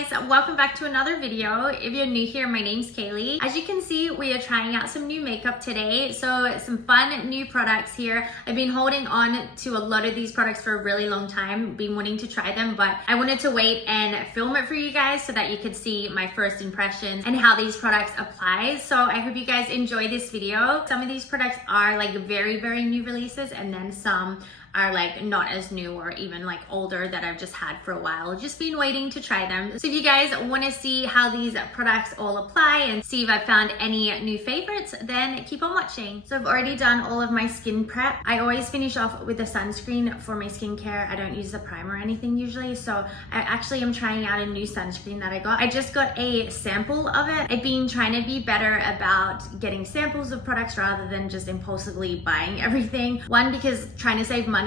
guys, welcome back to another video. If you're new here, my name's Kaylee. As you can see, we are trying out some new makeup today. So some fun new products here. I've been holding on to a lot of these products for a really long time, been wanting to try them, but I wanted to wait and film it for you guys so that you could see my first impressions and how these products apply. So I hope you guys enjoy this video. Some of these products are like very new releases, and then some are like not as new or even like older that I've just had for a while, just been waiting to try them. So if you guys want to see how these products all apply and see if I've found any new favorites, then keep on watching. So I've already done all of my skin prep. I always finish off with a sunscreen for my skincare. I don't use a primer or anything usually, so I actually am trying out a new sunscreen that I got. I just got a sample of it. I've been trying to be better about getting samples of products rather than just impulsively buying everything. One, because trying to save money,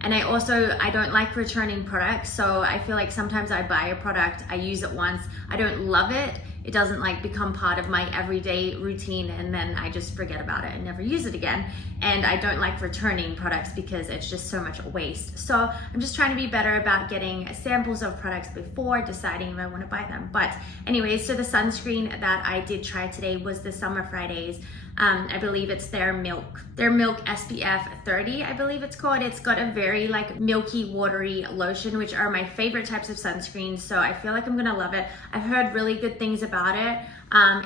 and I don't like returning products, so I feel like sometimes I buy a product, I use it once, I don't love it, it doesn't like become part of my everyday routine, and then I just forget about it and never use it again. And I don't like returning products because it's just so much waste. So I'm just trying to be better about getting samples of products before deciding if I want to buy them. But anyways, so the sunscreen that I did try today was the Summer Fridays. I believe it's their milk SPF 30, I believe it's called. It's got a very like milky, watery lotion, which are my favorite types of sunscreens. So I feel like I'm gonna love it. I've heard really good things about it.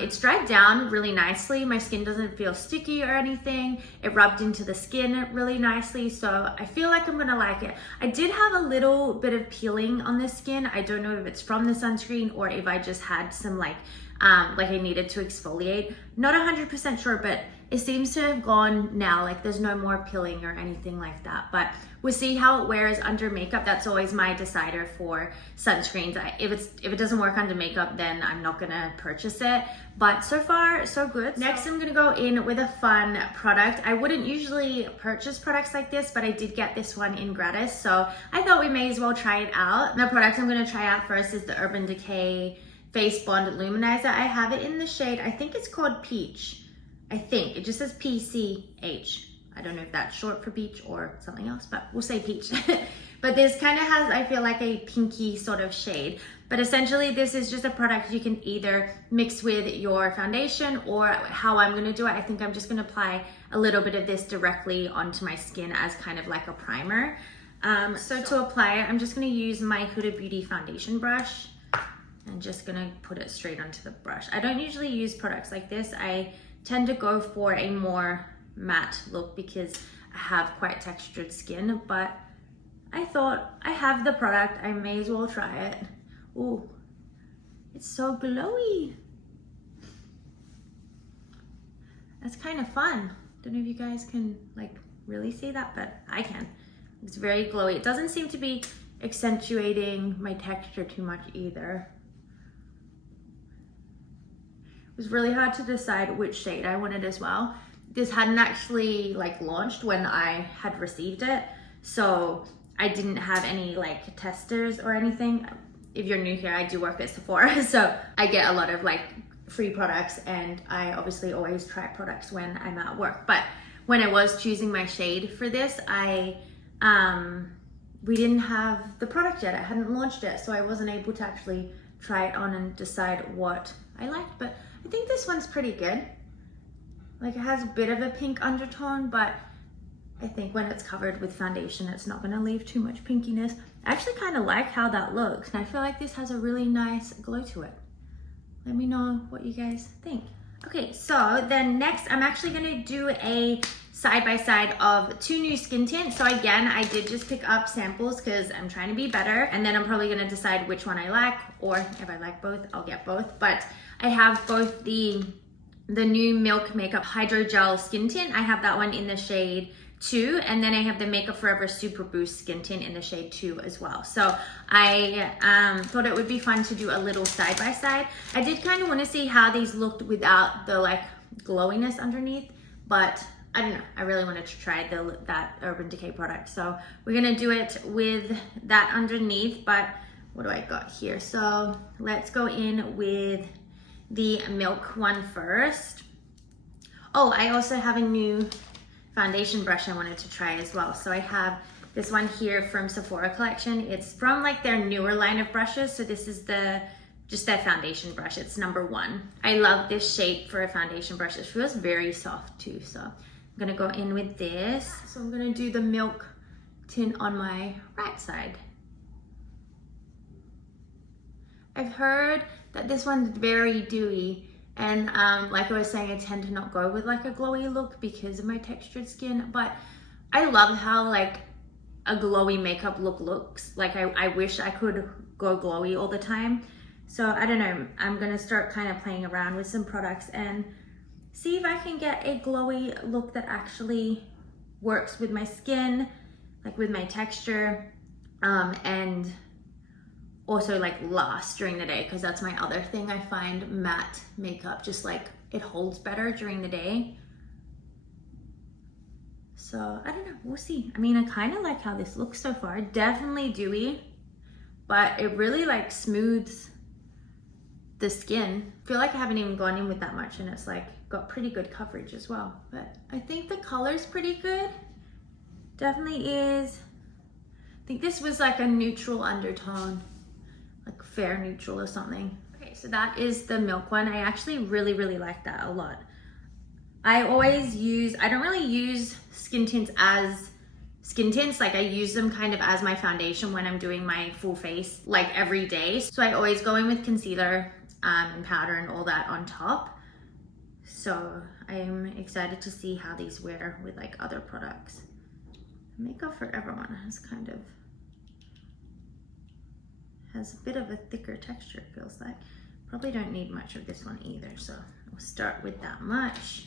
It's dried down really nicely. My skin doesn't feel sticky or anything. It rubbed into the skin really nicely, so I feel like I'm gonna like it. I did have a little bit of peeling on the skin. I don't know if it's from the sunscreen or if I just had some like I needed to exfoliate. Not 100% sure, but it seems to have gone now. Like there's no more peeling or anything like that, but we'll see how it wears under makeup. That's always my decider for sunscreens. If it doesn't work under makeup, then I'm not gonna purchase it. But so far, so good. Next, I'm gonna go in with a fun product. I wouldn't usually purchase products like this, but I did get this one in gratis, so I thought we may as well try it out. The product I'm gonna try out first is the Urban Decay Face Bond Luminizer. I have it in the shade, I think it's called Peach. I think it just says PCH. I don't know if that's short for peach or something else, but we'll say peach. But this kind of has, I feel like, a pinky sort of shade. But essentially this is just a product you can either mix with your foundation, or how I'm gonna do it, I think I'm just gonna apply a little bit of this directly onto my skin as kind of like a primer. So to apply it, I'm just gonna use my Huda Beauty foundation brush. I'm just gonna put it straight onto the brush. I don't usually use products like this. I tend to go for a more matte look because I have quite textured skin, but I thought I have the product, I may as well try it. Ooh, it's so glowy. That's kind of fun. Don't know if you guys can like really see that, but I can. It's very glowy. It doesn't seem to be accentuating my texture too much either. It was really hard to decide which shade I wanted as well. This hadn't actually like launched when I had received it, so I didn't have any like testers or anything. If you're new here, I do work at Sephora, so I get a lot of like free products, and I obviously always try products when I'm at work. But when I was choosing my shade for this, we didn't have the product yet. I hadn't launched it, so I wasn't able to actually try it on and decide what I liked. But I think this one's pretty good. Like it has a bit of a pink undertone, but I think when it's covered with foundation, it's not gonna leave too much pinkiness. I actually kind of like how that looks, and I feel like this has a really nice glow to it. Let me know what you guys think. Okay, so then next I'm actually gonna do a side-by-side of two new skin tints. So again, I did just pick up samples because I'm trying to be better, and then I'm probably gonna decide which one I like, or if I like both, I'll get both. But I have both the new Milk Makeup Hydrogel Skin Tint. I have that one in the shade 2, and then I have the Makeup Forever Super Boost Skin Tint in the shade 2 as well. So I thought it would be fun to do a little side-by-side. I did kind of want to see how these looked without the like glowiness underneath, but I don't know, I really wanted to try that Urban Decay product. So we're gonna do it with that underneath, but what do I got here? So let's go in with the Milk one first. Oh, I also have a new foundation brush I wanted to try as well. So I have this one here from Sephora collection. It's from like their newer line of brushes. So this is the just their foundation brush. It's number 1. I love this shape for a foundation brush. It feels very soft too. So I'm gonna go in with this. So I'm gonna do the milk tint on my right side. I've heard that this one's very dewy, and like I was saying, I tend to not go with like a glowy look because of my textured skin, but I love how like a glowy makeup look looks. Like I wish I could go glowy all the time. So I don't know, I'm gonna start kind of playing around with some products and see if I can get a glowy look that actually works with my skin, like with my texture, and also like last during the day, because that's my other thing. I find matte makeup just like it holds better during the day. So I don't know, we'll see. I mean, I kind of like how this looks so far. Definitely dewy, but it really like smooths the skin. I feel like I haven't even gone in with that much, and it's like got pretty good coverage as well. But I think the color's pretty good. Definitely is. I think this was like a neutral undertone, like fair neutral or something. Okay, so that is the milk one. I actually really like that a lot. I don't really use skin tints as skin tints. Like I use them kind of as my foundation when I'm doing my full face like every day. So I always go in with concealer and powder and all that on top. So I'm excited to see how these wear with like other products. Makeup for Everyone has a bit of a thicker texture, it feels like. Probably don't need much of this one either, so we'll start with that much.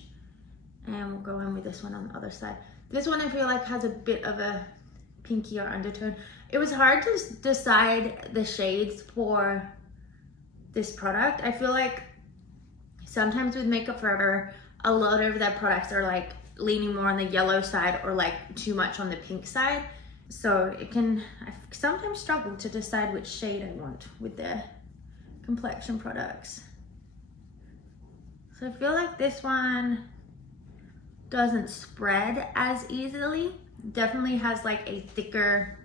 And we'll go in with this one on the other side. This one I feel like has a bit of a pinkier undertone. It was hard to decide the shades for this product. I feel like sometimes with Makeup Forever, a lot of their products are like leaning more on the yellow side or like too much on the pink side. So I sometimes struggle to decide which shade I want with their complexion products. So I feel like this one doesn't spread as easily. Definitely has like a thicker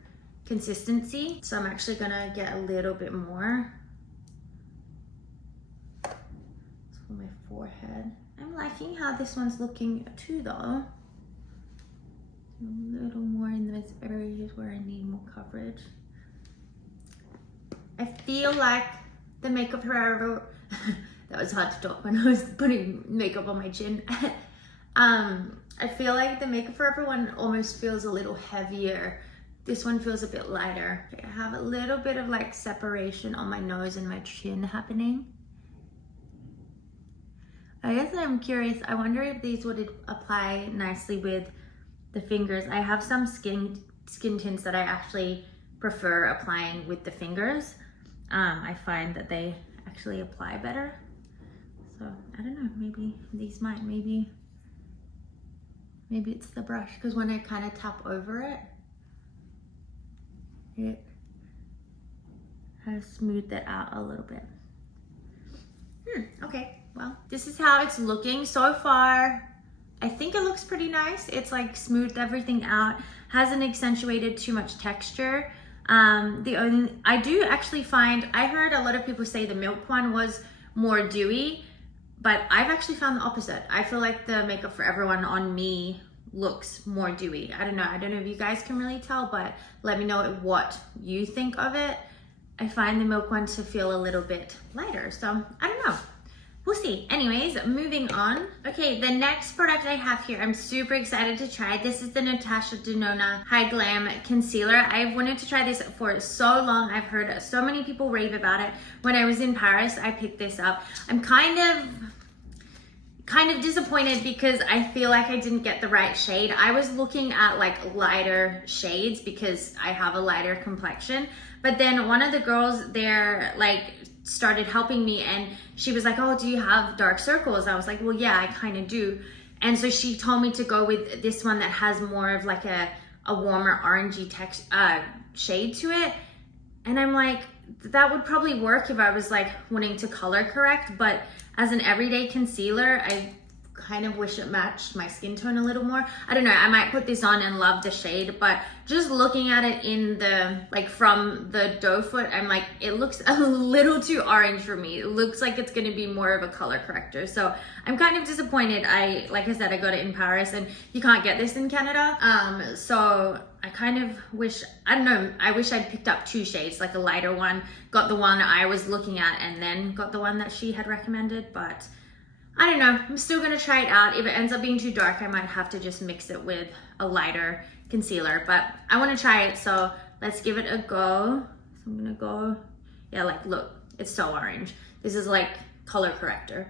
consistency. So I'm actually gonna get a little bit more. It's for my forehead. I'm liking how this one's looking too though. A little more in those areas where I need more coverage. I feel like the Makeup Forever, that was hard to talk when I was putting makeup on my chin. I feel like the Makeup Forever one almost feels a little heavier. This one feels a bit lighter. Okay, I have a little bit of like separation on my nose and my chin happening. I guess I'm curious, I wonder if these would apply nicely with the fingers. I have some skin tints that I actually prefer applying with the fingers. I find that they actually apply better. So I don't know, maybe these might, maybe it's the brush, because when I kind of tap over it, it has smoothed it out a little bit. Okay, well, this is how it's looking so far. I think it looks pretty nice. It's like smoothed everything out, hasn't accentuated too much texture. I do actually find, I heard a lot of people say the milk one was more dewy, but I've actually found the opposite. I feel like the Makeup for Everyone on me looks more dewy. I don't know if you guys can really tell, but let me know what you think of it. I find the milk one to feel a little bit lighter, so I don't know. We'll see. Anyways, moving on. Okay, the next product I have here, I'm super excited to try. This is the Natasha Denona High Glam Concealer. I've wanted to try this for so long. I've heard so many people rave about it. When I was in Paris, I picked this up. I'm kind of disappointed because I feel like I didn't get the right shade. I was looking at like lighter shades because I have a lighter complexion. But then one of the girls there like started helping me and she was like, oh, do you have dark circles? I was like, well, yeah, I kind of do. And so she told me to go with this one that has more of like a warmer orangey shade to it. And I'm like, that would probably work if I was like wanting to color correct, but as an everyday concealer, I kind of wish it matched my skin tone a little more. I don't know, I might put this on and love the shade, but just looking at it in the, like from the doe foot, I'm like, it looks a little too orange for me. It looks like it's gonna be more of a color corrector. So I'm kind of disappointed. Like I said, I got it in Paris and you can't get this in Canada. So I kind of wish, I don't know, I wish I'd picked up 2 shades, like a lighter one, got the one I was looking at and then got the one that she had recommended, but I don't know, I'm still gonna try it out. If it ends up being too dark, I might have to just mix it with a lighter concealer, but I wanna try it, so let's give it a go. So I'm gonna go, yeah, like look, it's so orange. This is like color corrector.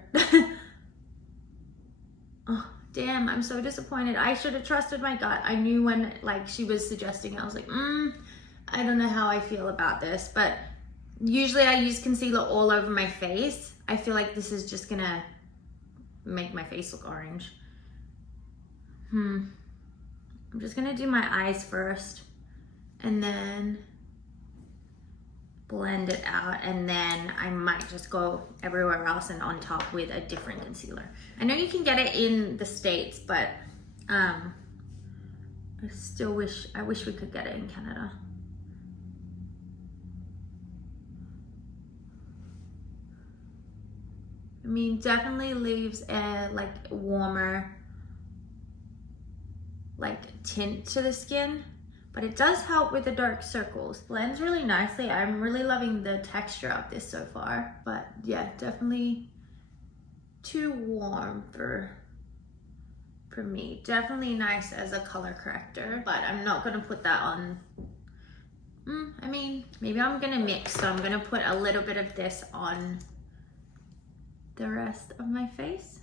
Oh, damn, I'm so disappointed. I should have trusted my gut. I knew when like she was suggesting it, I was like, I don't know how I feel about this, but usually I use concealer all over my face. I feel like this is just gonna make my face look orange. I'm just gonna do my eyes first and then blend it out, and then I might just go everywhere else and on top with a different concealer. I know you can get it in the States, but I wish we could get it in Canada. I mean, definitely leaves a like warmer like tint to the skin, but it does help with the dark circles. Blends really nicely. I'm really loving the texture of this so far, but yeah, definitely too warm for me. Definitely nice as a color corrector, but I'm not gonna put that on. I mean, maybe I'm gonna mix, so I'm gonna put a little bit of this on the rest of my face.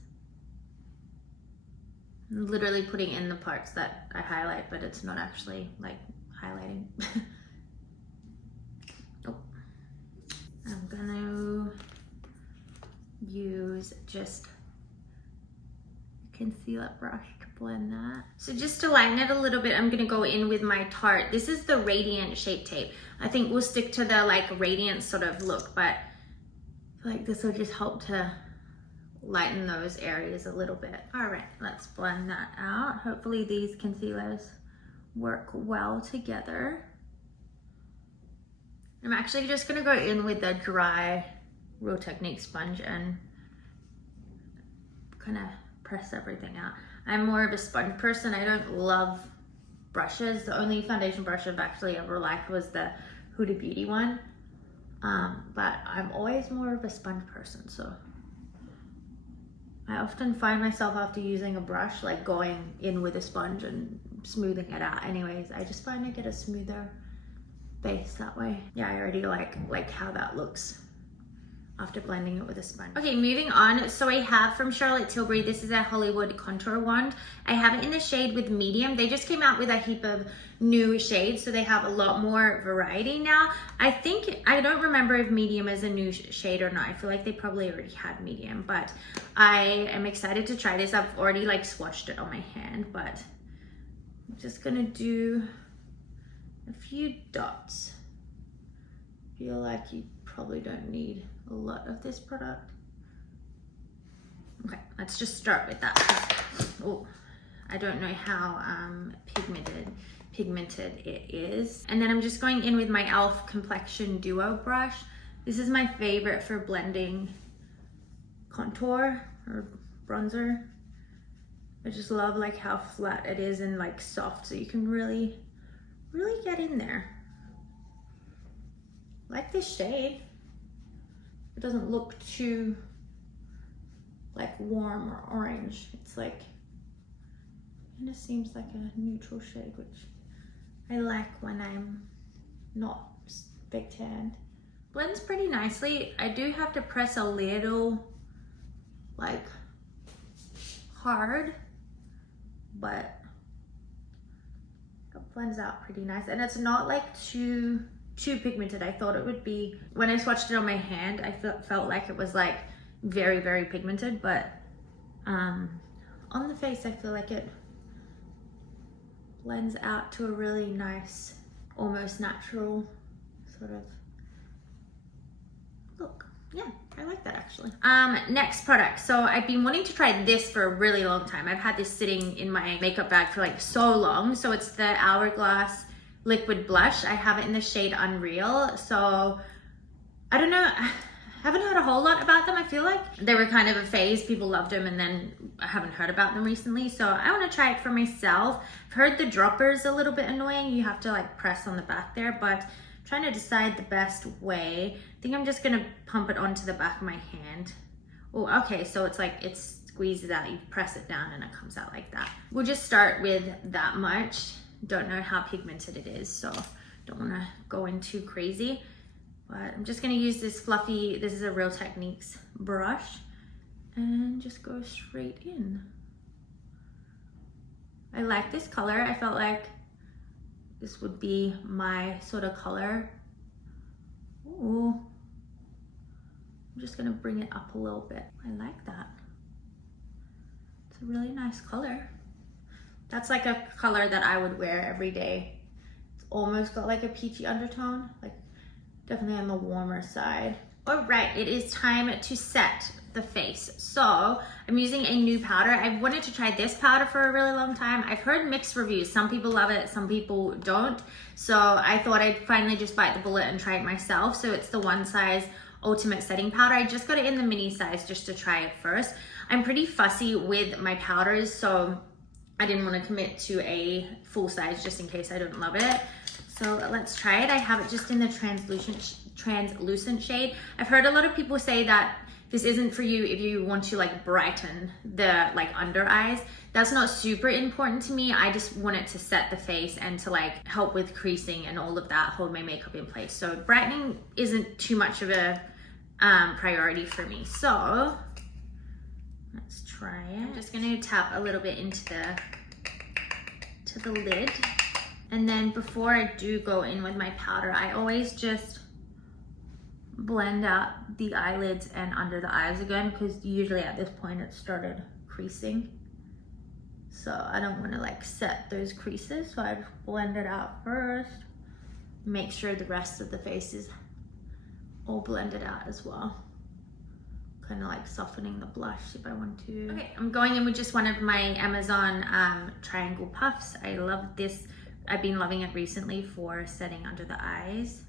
I'm literally putting in the parts that I highlight, but it's not actually like highlighting. Oh. I'm gonna use just a concealer brush to blend that. So just to lighten it a little bit, I'm gonna go in with my Tarte. This is the Radiant Shape Tape. I think we'll stick to the like radiant sort of look, but I feel like this will just help to lighten those areas a little bit. All right, let's blend that out. Hopefully these concealers work well together. I'm actually just gonna go in with the dry Real Technique sponge and kind of press everything out. I'm more of a sponge person. I don't love brushes. The only foundation brush I've actually ever liked was the Huda Beauty one. But I'm always more of a sponge person, so I often find myself after using a brush like going in with a sponge and smoothing it out. Anyways, I just find I get a smoother base that way. Yeah, I already like how that looks after blending it with a sponge. Okay, moving on. So I have from Charlotte Tilbury, this is a Hollywood contour wand. I have it in the shade with medium. They just came out with a heap of new shades, so they have a lot more variety now. I don't remember if medium is a new shade or not. I feel like they probably already had medium, but I am excited to try this. I've already like swatched it on my hand, but I'm just gonna do a few dots. Feel like you probably don't need a lot of this product. Okay, let's just start with that. Oh, I don't know how pigmented it is. And then I'm just going in with my e.l.f. Complexion Duo brush. This is my favorite for blending contour or bronzer. I just love like how flat it is and like soft, so you can really get in there. Like this shade. It doesn't look too like warm or orange. It's like, it just seems like a neutral shade, which I like when I'm not big tanned. Blends pretty nicely. I do have to press a little like hard, but it blends out pretty nice. And it's not like too pigmented. I thought it would be, when I swatched it on my hand, I felt like it was like very pigmented, but on the face I feel like it blends out to a really nice, almost natural sort of look. yeah, I like that actually. Next product. So I've been wanting to try this for a really long time. I've had this sitting in my makeup bag for like so long. So it's the Hourglass liquid blush. I have it in the shade Unreal. So I don't know, I haven't heard a whole lot about them. I feel like they were kind of a phase. People loved them and then I haven't heard about them recently. So I want to try it for myself. I've heard the dropper's a little bit annoying. You have to like press on the back there, but I'm trying to decide the best way. I think I'm just gonna pump it onto the back of my hand. Oh, okay, so it's like it squeezes out. You press it down and it comes out like that. We'll just start with that much. Don't know how pigmented it is, so don't want to go in too crazy. But I'm just gonna use this fluffy, this is a Real Techniques brush, and just go straight in. I like this color. I felt like this would be my sort of color. Ooh. I'm just gonna bring it up a little bit. I like that. It's a really nice color. That's like a color that I would wear every day. It's almost got like a peachy undertone, like definitely on the warmer side. All right, it is time to set the face. So I'm using a new powder. I've wanted to try this powder for a really long time. I've heard mixed reviews. Some people love it, some people don't. So I thought I'd finally just bite the bullet and try it myself. So it's the One Size Ultimate Setting Powder. I just got it in the mini size just to try it first. I'm pretty fussy with my powders, so I didn't want to commit to a full size just in case I don't love it. So let's try it. I have it just in the translucent shade. I've heard a lot of people say that this isn't for you if you want to like brighten the like under eyes. That's not super important to me. I just want it to set the face and to like help with creasing and all of that, hold my makeup in place. So brightening isn't too much of a priority for me. So let's try it. I'm just gonna tap a little bit into the lid. And then before I do go in with my powder, I always just blend out the eyelids and under the eyes again, because usually at this point it started creasing. So I don't want to like set those creases. So I blend it out first. Make sure the rest of the face is all blended out as well. Kind of like softening the blush if I want to. Okay, I'm going in with just one of my Amazon triangle puffs. I love this. I've been loving it recently for setting under the eyes.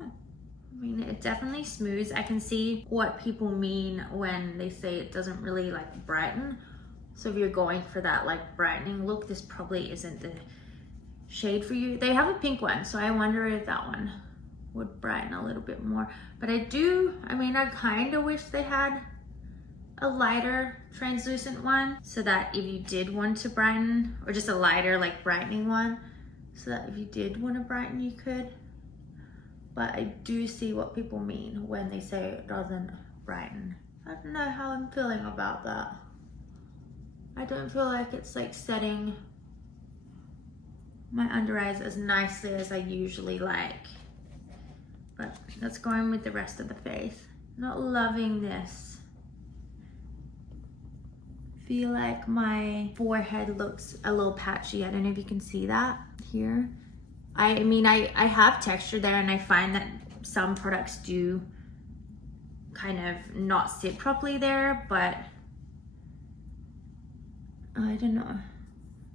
I mean, it definitely smooths. I can see what people mean when they say it doesn't really like brighten. So if you're going for that like brightening look, this probably isn't the shade for you. They have a pink one, so I wonder if that one would brighten a little bit more. But I kind of wish they had a lighter translucent one, so that if you did want to brighten, or just a lighter like brightening one, so that if you did want to brighten, you could. But I do see what people mean when they say it doesn't brighten. I don't know how I'm feeling about that. I don't feel like it's like setting my under eyes as nicely as I usually like. But let's go in with the rest of the face. Not loving this. Feel like my forehead looks a little patchy. I don't know if you can see that here. I mean, I have texture there, and I find that some products do kind of not sit properly there, but I don't know.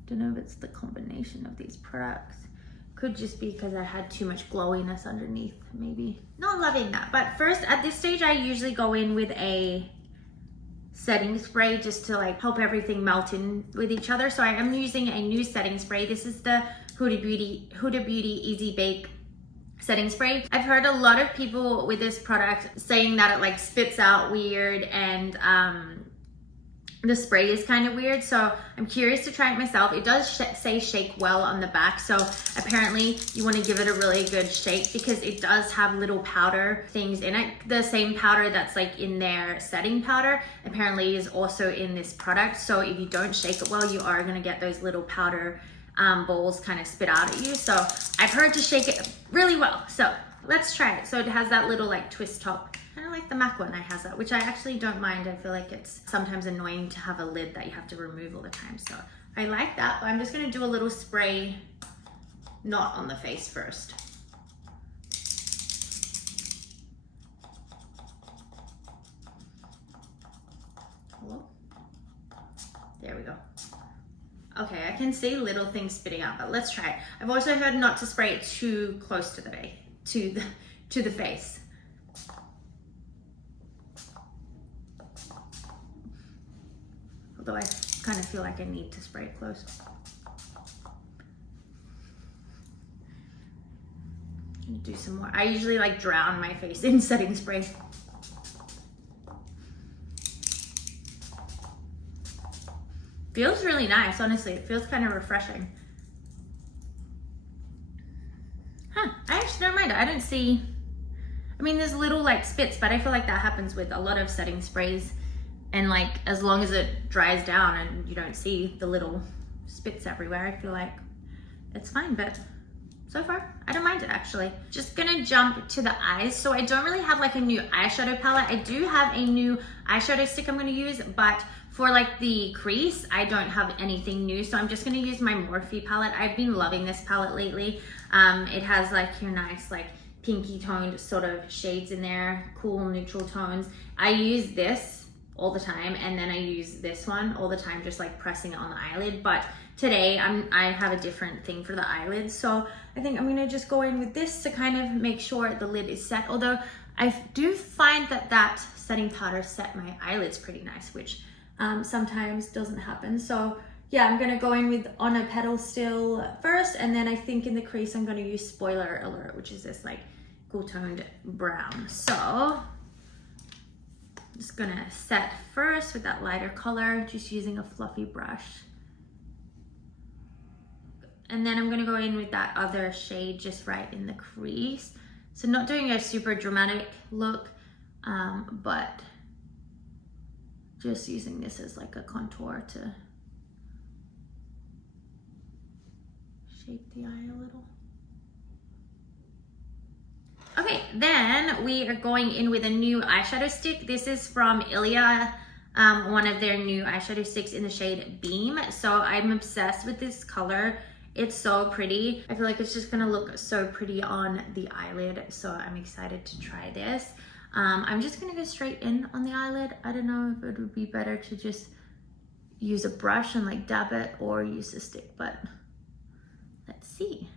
Don't know if it's the combination of these products. Could just be because I had too much glowiness underneath, maybe. Not loving that. But first, at this stage, I usually go in with a setting spray just to like help everything melt in with each other. So I am using a new setting spray. This is the Huda Beauty Easy Bake setting spray. I've heard a lot of people with this product saying that it like spits out weird, and the spray is kind of weird, so I'm curious to try it myself. It does say shake well on the back, so apparently you want to give it a really good shake because it does have little powder things in it. The same powder that's like in their setting powder apparently is also in this product, so if you don't shake it well, you are going to get those little powder balls kind of spit out at you. So I've heard to shake it really well, so let's try it. So it has that little like twist top. Kind of like the MAC one has that, which I actually don't mind. I feel like it's sometimes annoying to have a lid that you have to remove all the time. So I like that, but I'm just gonna do a little spray, not on the face first. Hello? There we go. Okay, I can see little things spitting out, but let's try it. I've also heard not to spray it too close to the base, to the face. Although I kind of feel like I need to spray it close. I'm gonna do some more. I usually like drown my face in setting spray. Feels really nice, honestly. It feels kind of refreshing. Huh, I actually don't mind it. I don't see, I mean, there's little like spits, but I feel like that happens with a lot of setting sprays. And like, as long as it dries down and you don't see the little spits everywhere, I feel like it's fine. But so far, I don't mind it actually. Just gonna jump to the eyes. So I don't really have like a new eyeshadow palette. I do have a new eyeshadow stick I'm gonna use, but for like the crease, I don't have anything new. So I'm just gonna use my Morphe palette. I've been loving this palette lately. It has like your nice like pinky toned sort of shades in there, cool neutral tones. I use this all the time, and then I use this one all the time, just like pressing it on the eyelid. But today I have a different thing for the eyelids, so I think I'm gonna just go in with this to kind of make sure the lid is set. Although I do find that that setting powder set my eyelids pretty nice, which sometimes doesn't happen. So yeah, I'm gonna go in with On a Petal Still first, and then I think in the crease I'm gonna use Spoiler Alert, which is this like cool toned brown. So just gonna set first with that lighter color, just using a fluffy brush. And then I'm gonna go in with that other shade just right in the crease. So not doing a super dramatic look, but just using this as like a contour to shape the eye a little. Okay, then we are going in with a new eyeshadow stick. This is from Ilia, one of their new eyeshadow sticks in the shade Beam. So I'm obsessed with this color. It's so pretty. I feel like it's just gonna look so pretty on the eyelid. So I'm excited to try this. I'm just gonna go straight in on the eyelid. I don't know if it would be better to just use a brush and like dab it or use a stick, but let's see.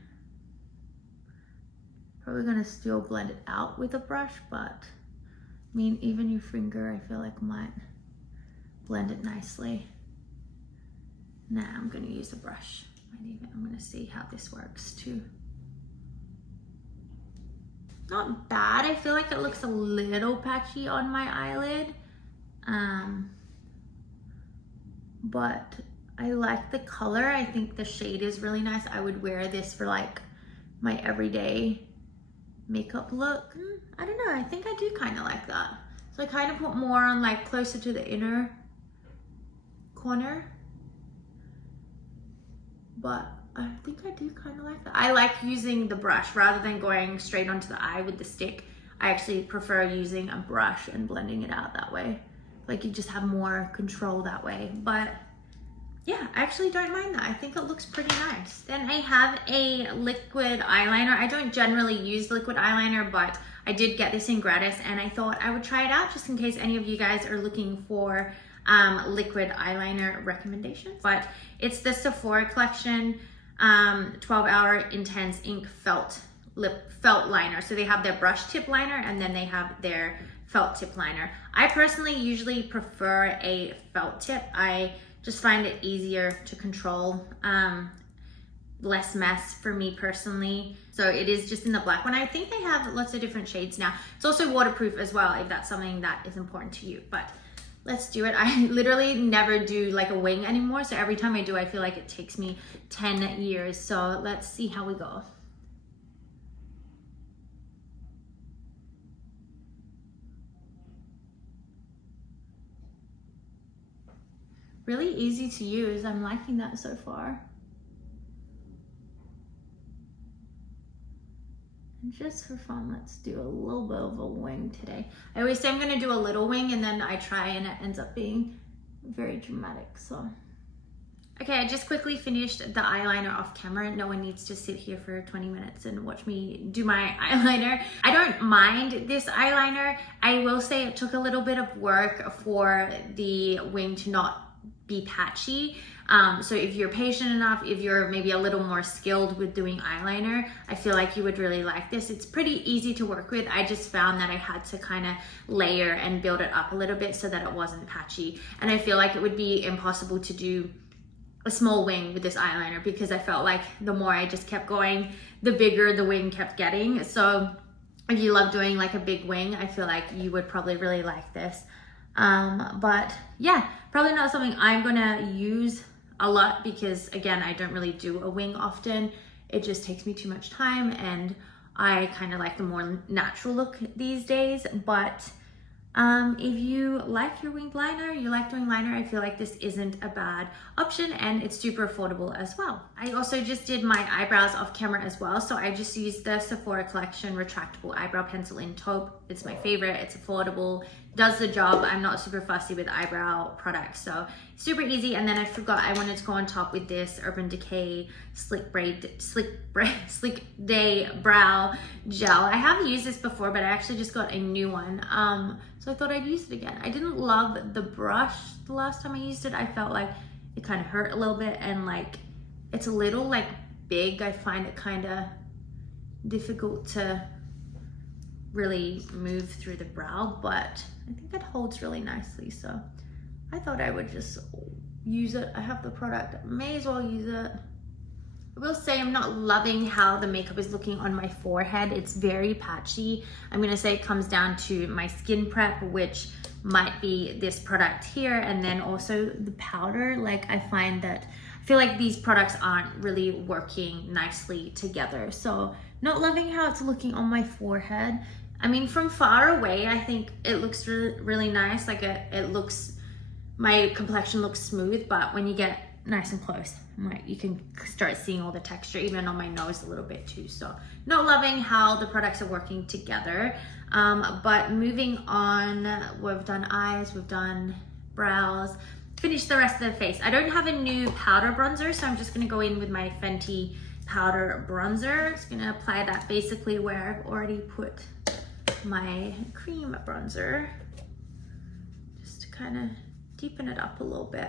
Probably gonna still blend it out with a brush, but I mean, even your finger, I feel like might blend it nicely. Nah, I'm gonna use a brush. I'm gonna see how this works too. Not bad. I feel like it looks a little patchy on my eyelid, but I like the color. I think the shade is really nice. I would wear this for like my everyday makeup look. I don't know, I think I do kind of like that. So I kind of put more on like closer to the inner corner, but I think I do kind of like that. I like using the brush rather than going straight onto the eye with the stick. I actually prefer using a brush and blending it out that way. Like you just have more control that way. But yeah, I actually don't mind that. I think it looks pretty nice. Then I have a liquid eyeliner. I don't generally use liquid eyeliner, but I did get this in gratis and I thought I would try it out just in case any of you guys are looking for liquid eyeliner recommendations. But it's the Sephora collection 12-hour intense ink felt liner. So they have their brush tip liner and then they have their felt tip liner. I personally usually prefer a felt tip. I just find it easier to control, less mess for me personally. So it is just in the black one. I think they have lots of different shades now. It's also waterproof as well if that's something that is important to you, but let's do it. I literally never do like a wing anymore. So every time I do, I feel like it takes me 10 years. So let's see how we go. Really easy to use. I'm liking that so far. And just for fun, let's do a little bit of a wing today. I always say I'm gonna do a little wing and then I try and it ends up being very dramatic. So Okay, I just quickly finished the eyeliner off camera. No one needs to sit here for 20 minutes and watch me do my eyeliner. I don't mind this eyeliner. I will say it took a little bit of work for the wing to not be patchy. So if you're patient enough, if you're maybe a little more skilled with doing eyeliner, I feel like you would really like this. It's pretty easy to work with. I just found that I had to kind of layer and build it up a little bit so that it wasn't patchy. And I feel like it would be impossible to do a small wing with this eyeliner because I felt like the more I just kept going, the bigger the wing kept getting. So if you love doing like a big wing, I feel like you would probably really like this. But yeah, probably not something I'm gonna use a lot because again, I don't really do a wing often. It just takes me too much time and I kind of like the more natural look these days. But if you like your winged liner, you like doing liner, I feel like this isn't a bad option and it's super affordable as well. I also just did my eyebrows off camera as well. So I just used the Sephora collection retractable eyebrow pencil in taupe. It's my favorite, it's affordable, does the job. I'm not super fussy with eyebrow products, so super easy. And then I forgot I wanted to go on top with this Urban Decay Slick Day Brow Gel. I have used this before, but I actually just got a new one. So I thought I'd use it again. I didn't love the brush the last time I used it. I felt like it kind of hurt a little bit and like it's a little like big. I find it kind of difficult to really move through the brow, but I think it holds really nicely. So I thought I would just use it. I have the product, may as well use it. I will say I'm not loving how the makeup is looking on my forehead. It's very patchy. I'm gonna say it comes down to my skin prep, which might be this product here, and then also the powder. Like I find that, I feel like these products aren't really working nicely together. So not loving how it's looking on my forehead. I mean, from far away, I think it looks really nice. Like it looks, my complexion looks smooth, but when you get nice and close, like you can start seeing all the texture, even on my nose a little bit too. So not loving how the products are working together. But moving on, we've done eyes, we've done brows, finished the rest of the face. I don't have a new powder bronzer, so I'm just gonna go in with my Fenty powder bronzer. Just gonna apply that basically where I've already put my cream bronzer, just to kind of deepen it up a little bit.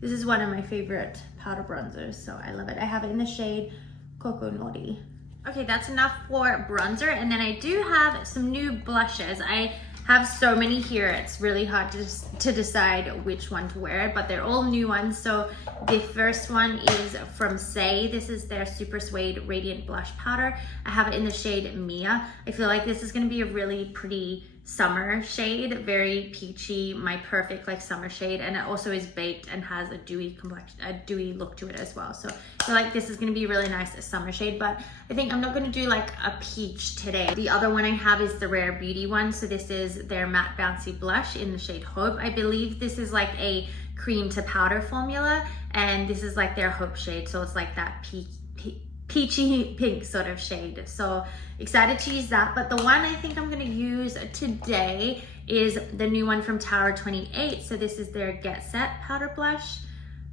This is one of my favorite powder bronzers, so I love it. I have it in the shade Cocoa Naughty. Okay, that's enough for bronzer, and then I do have some new blushes. I have so many here, it's really hard to decide which one to wear, but they're all new ones. So the first one is from Saie. This is their Super Suede Radiant Blush Powder. I have it in the shade Mia. I feel like this is gonna be a really pretty summer shade, very peachy, my perfect like summer shade, and it also is baked and has a dewy complexion, a dewy look to it as well. So I feel like this is going to be a really nice summer shade, but I think I'm not going to do like a peach today. The other one I have is the Rare Beauty one. So this is their matte bouncy blush in the shade Hope. I believe this is like a cream to powder formula, and this is like their Hope shade, so it's like that peachy pink sort of shade. So excited to use that. But the one I think I'm going to use today is the new one from Tower 28. So this is their Get Set powder blush.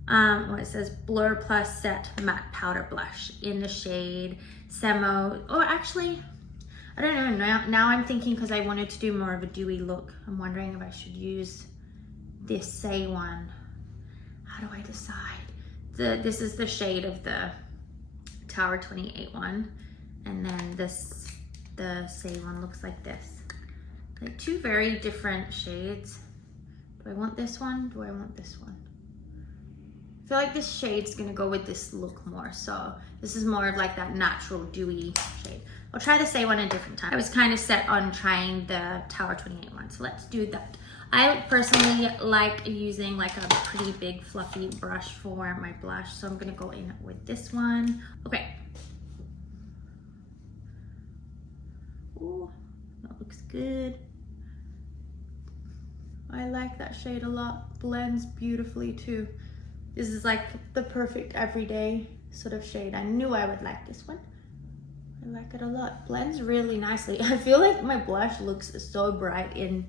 It says Blur Plus Set Matte Powder Blush in the shade Samo. Oh, actually, I don't even know. Now I'm thinking, because I wanted to do more of a dewy look, I'm wondering if I should use this Saie one. How do I decide? This is the shade of the Tower 28 one, and then the Saie one looks like this. Like two very different shades. Do I want this one? Do I want this one? I feel like this shade's gonna go with this look more. So this is more of like that natural dewy shade. I'll try the Saie one a different time. I was kind of set on trying the Tower 28 one, so let's do that. I personally like using like a pretty big fluffy brush for my blush, so I'm gonna go in with this one. Okay. Ooh, that looks good. I like that shade a lot. Blends beautifully too. This is like the perfect everyday sort of shade. I knew I would like this one. I like it a lot. Blends really nicely. I feel like my blush looks so bright in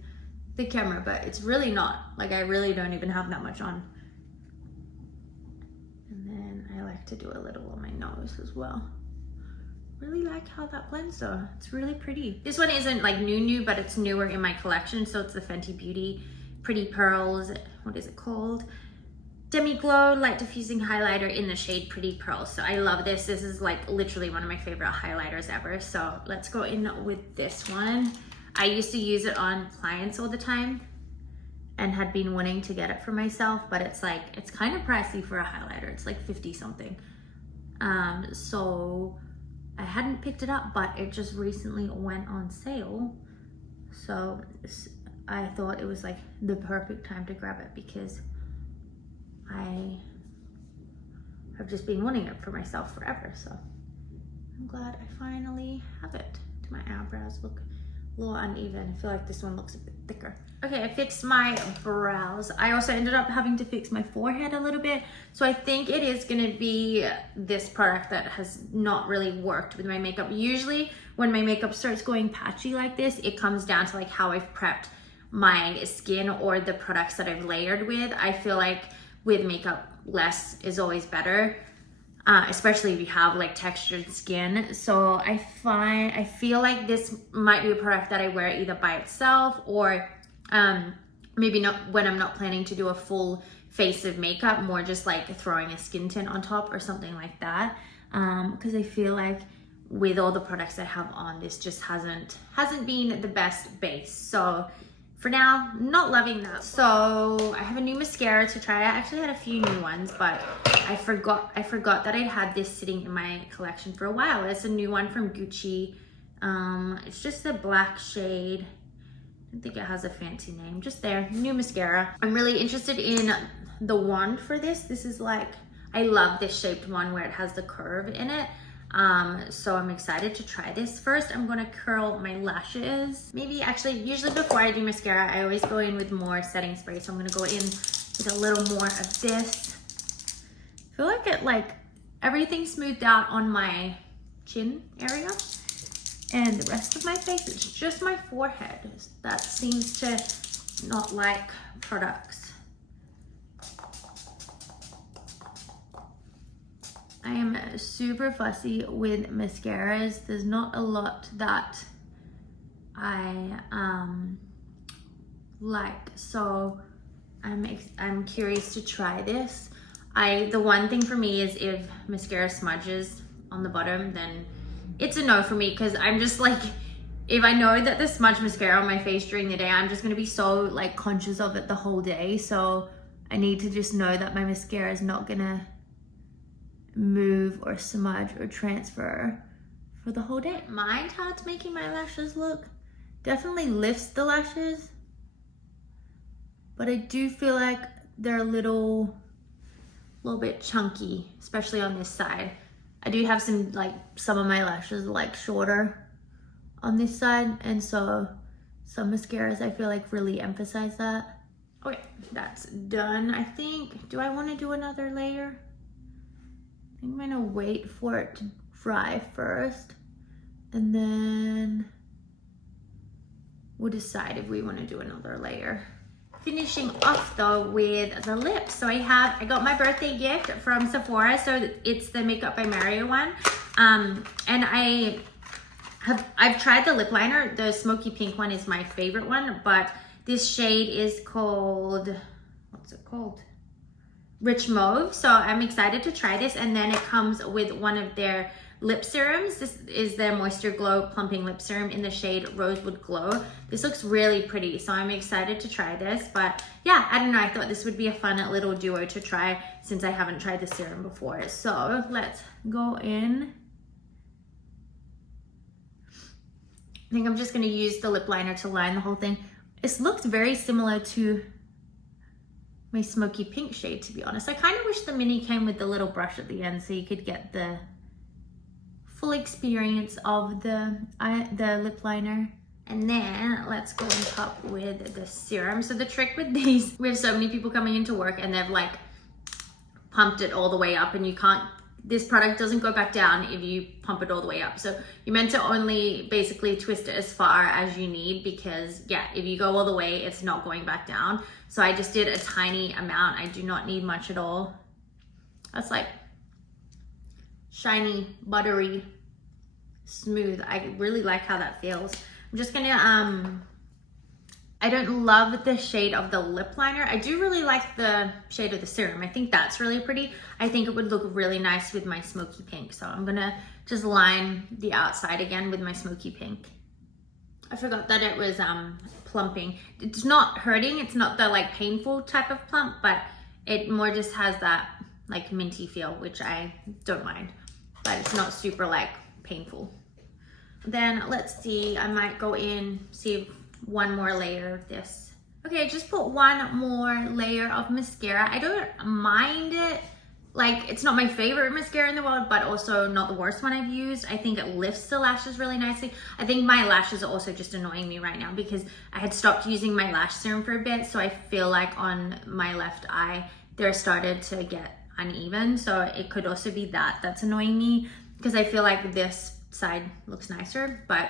the camera, but it's really not. Like I really don't even have that much on. like to do a little on my nose as well. Really like how that blends though. It's really pretty. This one isn't like new, but it's newer in my collection. So it's the Fenty Beauty Pretty Pearls. What is it called? Demi Glow Light Diffusing Highlighter in the shade Pretty Pearls. So I love this. This is like literally one of my favorite highlighters ever. So let's go in with this one. I used to use it on clients all the time and had been wanting to get it for myself, but it's like, it's kind of pricey for a highlighter. It's like 50 something. So I hadn't picked it up, but it just recently went on sale. So I thought it was like the perfect time to grab it because I have just been wanting it for myself forever. So I'm glad I finally have it. My eyebrows look a little uneven. I feel like this one looks a bit thicker. Okay, I fixed my brows. I also ended up having to fix my forehead a little bit. So I think it is gonna be this product that has not really worked with my makeup. Usually when my makeup starts going patchy like this, it comes down to like how I've prepped my skin or the products that I've layered with. I feel like with makeup, less is always better. Especially if you have like textured skin. So I feel like this might be a product that I wear either by itself or maybe not when I'm not planning to do a full face of makeup, more just like throwing a skin tint on top or something like that. Because I feel like with all the products I have on, this just hasn't been the best base. So for now, not loving that. So I have a new mascara to try. I actually had a few new ones, but I forgot that I had this sitting in my collection for a while. It's a new one from Gucci. It's just a black shade. I don't think it has a fancy name. Just there, new mascara. I'm really interested in the wand for this. This is like, I love this shaped one where it has the curve in it. So I'm excited to try this. First, I'm gonna curl my lashes. Maybe actually, usually before I do mascara, I always go in with more setting spray. So I'm gonna go in with a little more of this. I feel like it everything smoothed out on my chin area. And the rest of my face, it's just my forehead that seems to not like products. I am super fussy with mascaras. There's not a lot that I like, so I'm curious to try this. The one thing for me is if mascara smudges on the bottom, then it's a no for me, because I'm just like, if I know that there's smudge mascara on my face during the day, I'm just gonna be so like conscious of it the whole day. So I need to just know that my mascara is not gonna move or smudge or transfer for the whole day. Mind how it's making my lashes look. Definitely lifts the lashes, but I do feel like they're a little bit chunky, especially on this side. I do have some of my lashes like shorter on this side, and so some mascaras I feel like really emphasize that. Okay, that's done. I think, do I want to do another layer? I'm gonna wait for it to dry first, and then we'll decide if we want to do another layer. Finishing off though with the lips. So I got my birthday gift from Sephora. So it's the Makeup by Mario one. And I've tried the lip liner. The smoky pink one is my favorite one, but this shade is called, what's it called? Rich Mauve. So I'm excited to try this. And then it comes with one of their lip serums. This is their Moisture Glow Plumping Lip Serum in the shade Rosewood Glow. This looks really pretty, so I'm excited to try this. But yeah, I don't know, I thought this would be a fun little duo to try since I haven't tried the serum before. So let's go in. I think I'm just gonna use the lip liner to line the whole thing. It looks very similar to my smoky pink shade, to be honest. I kind of wish the mini came with the little brush at the end so you could get the full experience of the lip liner. And then let's go on top with the serum. So the trick with these, we have so many people coming into work and they've like pumped it all the way up, and you can't, this product doesn't go back down if you pump it all the way up. So you're meant to only basically twist it as far as you need, because yeah, if you go all the way, it's not going back down. So I just did a tiny amount. I do not need much at all. That's like shiny, buttery, smooth. I really like how that feels. I'm just gonna, I don't love the shade of the lip liner. I do really like the shade of the serum. I think that's really pretty. I think it would look really nice with my smoky pink. So I'm gonna just line the outside again with my smoky pink. I forgot that it was plumping. It's not hurting. It's not the like painful type of plump, but it more just has that like minty feel, which I don't mind, but it's not super like painful. Then let's see, I might go in, see one more layer of this. Okay, just put one more layer of mascara. I don't mind it. Like, it's not my favorite mascara in the world, but also not the worst one I've used. I think it lifts the lashes really nicely. I think my lashes are also just annoying me right now because I had stopped using my lash serum for a bit. So I feel like on my left eye, they're started to get uneven. So it could also be that that's annoying me because I feel like this side looks nicer, but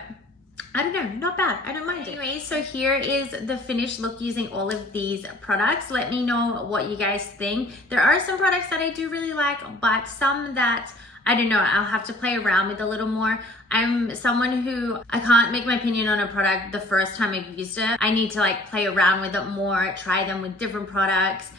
I don't know, not bad. I don't mind it. Anyway, so here is the finished look using all of these products. Let me know what you guys think. There are some products that I do really like, but some that, I don't know, I'll have to play around with a little more. I'm someone who, I can't make my opinion on a product the first time I've used it. I need to like play around with it more, try them with different products,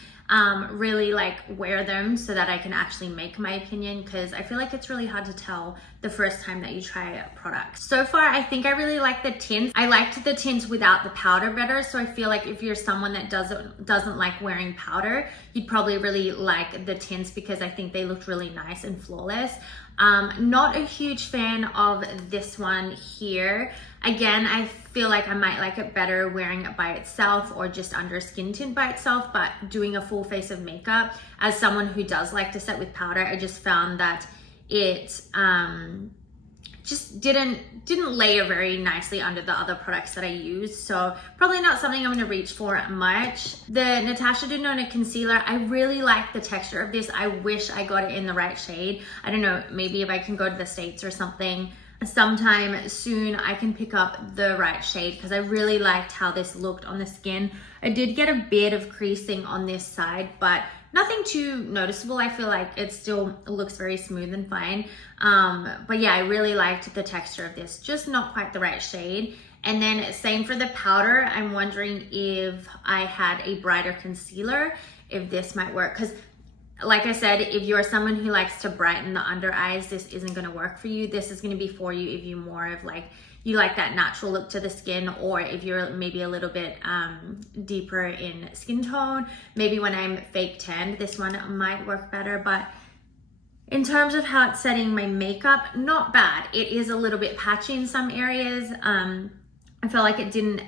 really like wear them so that I can actually make my opinion, because I feel like it's really hard to tell the first time that you try a product. So far, I think I really like the tints. I liked the tints without the powder better, so I feel like if you're someone that doesn't like wearing powder, you'd probably really like the tints because I think they looked really nice and flawless. Not a huge fan of this one here. Again, I feel like I might like it better wearing it by itself or just under skin tint by itself, but doing a full face of makeup, as someone who does like to set with powder, I just found that it just didn't layer very nicely under the other products that I used. So probably not something I'm gonna reach for much. The Natasha Denona concealer, I really like the texture of this. I wish I got it in the right shade. I don't know, maybe if I can go to the States or something sometime soon, I can pick up the right shade because I really liked how this looked on the skin. I did get a bit of creasing on this side, but nothing too noticeable. I feel like it still looks very smooth and fine. But yeah, I really liked the texture of this, just not quite the right shade. And then same for the powder. I'm wondering if I had a brighter concealer, if this might work. Because like I said, if you're someone who likes to brighten the under eyes, this isn't gonna work for you. This is gonna be for you if you more of like, you like that natural look to the skin, or if you're maybe a little bit deeper in skin tone. Maybe when I'm fake tanned, this one might work better. But in terms of how it's setting my makeup, not bad. It is a little bit patchy in some areas. I feel like it didn't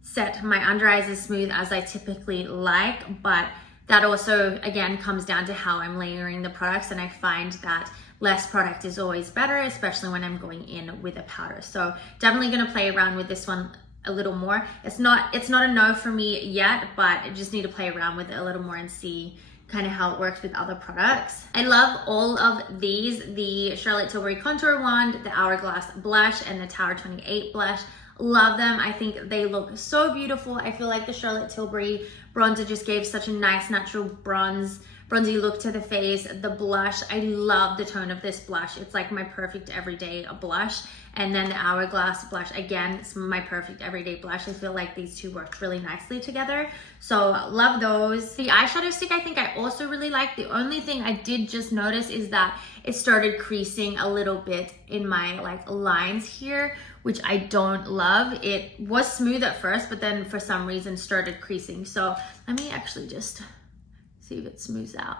set my under eyes as smooth as I typically like, but that also, again, comes down to how I'm layering the products, and I find that less product is always better, especially when I'm going in with a powder. So definitely gonna play around with this one a little more. It's not a no for me yet, but I just need to play around with it a little more and see kind of how it works with other products. I love all of these, the Charlotte Tilbury Contour Wand, the Hourglass Blush, and the Tower 28 Blush. Love them. I think they look so beautiful. I feel like the Charlotte Tilbury bronzer just gave such a nice natural bronzy look to the face. The blush, I love the tone of this blush. It's like my perfect everyday blush. And then the Hourglass blush, again, it's my perfect everyday blush. I feel like these two worked really nicely together. So love those. The eyeshadow stick, I think I also really like. The only thing I did just notice is that it started creasing a little bit in my like lines here, which I don't love. It was smooth at first, but then for some reason started creasing. So let me actually just see if it smooths out.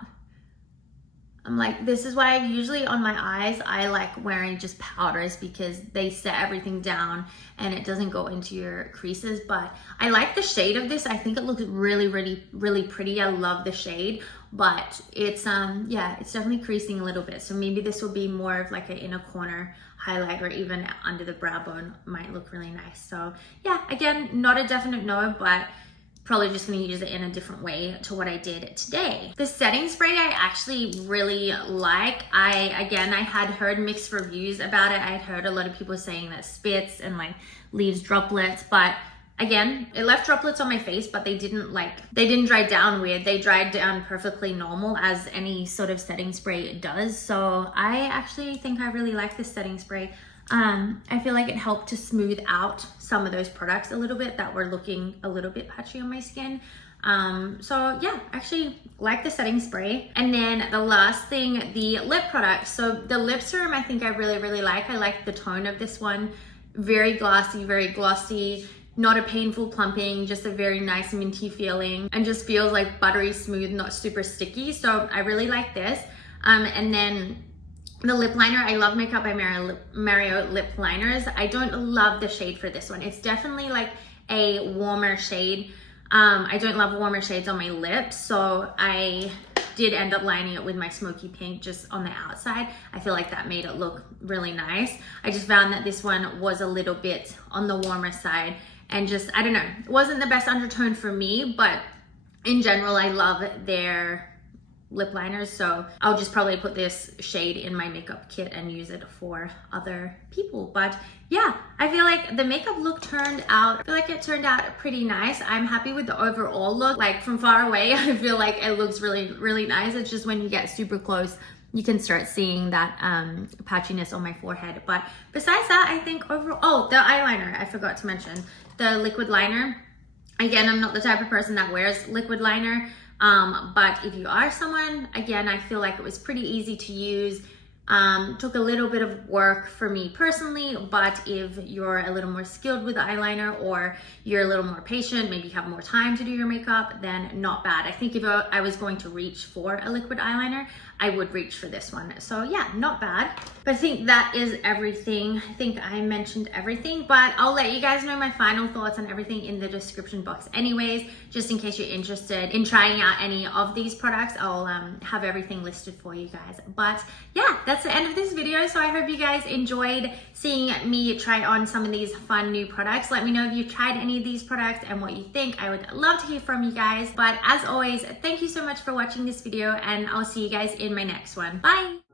I'm like, this is why usually on my eyes, I like wearing just powders because they set everything down and it doesn't go into your creases. But I like the shade of this. I think it looks really, really, really pretty. I love the shade, but it's, yeah, it's definitely creasing a little bit. So maybe this will be more of like an inner corner highlight, or even under the brow bone might look really nice. So yeah, again, not a definite no, but probably just gonna use it in a different way to what I did today. The setting spray I actually really like. I had heard mixed reviews about it. I had heard a lot of people saying that spits and like leaves droplets, but Again, it left droplets on my face, but they didn't dry down weird. They dried down perfectly normal as any sort of setting spray does. So I actually think I really like this setting spray. I feel like it helped to smooth out some of those products a little bit that were looking a little bit patchy on my skin. So yeah, actually like the setting spray. And then the last thing, the lip product. So the lip serum, I think I really like. I like the tone of this one. Very glossy, not a painful plumping, just a very nice minty feeling, and just feels like buttery smooth, not super sticky. So I really like this. And then the lip liner, I love Makeup by Mario lip liners. I don't love the shade for this one. It's definitely like a warmer shade. I don't love warmer shades on my lips, so I did end up lining it with my smoky pink just on the outside. I feel like that made it look really nice. I just found that this one was a little bit on the warmer side, and just, I don't know, it wasn't the best undertone for me, but in general, I love their lip liners, so I'll just probably put this shade in my makeup kit and use it for other people. But yeah, I feel like the makeup look turned out, pretty nice. I'm happy with the overall look. Like from far away, I feel like it looks really nice. It's just when you get super close, you can start seeing that patchiness on my forehead. But besides that, I think overall, oh, the eyeliner, I forgot to mention. The liquid liner. Again, I'm not the type of person that wears liquid liner. But if you are someone, again, I feel like it was pretty easy to use. Took a little bit of work for me personally, but if you're a little more skilled with eyeliner, or you're a little more patient, maybe you have more time to do your makeup, then not bad. I think if I was going to reach for a liquid eyeliner, I would reach for this one. So yeah, not bad. But I think that is everything. I think I mentioned everything, but I'll let you guys know my final thoughts on everything in the description box anyways, just in case you're interested in trying out any of these products. I'll have everything listed for you guys. But yeah, that's the end of this video. So I hope you guys enjoyed seeing me try on some of these fun new products. Let me know if you tried any of these products and what you think. I would love to hear from you guys. But as always, thank you so much for watching this video, and I'll see you guys in my next one. Bye!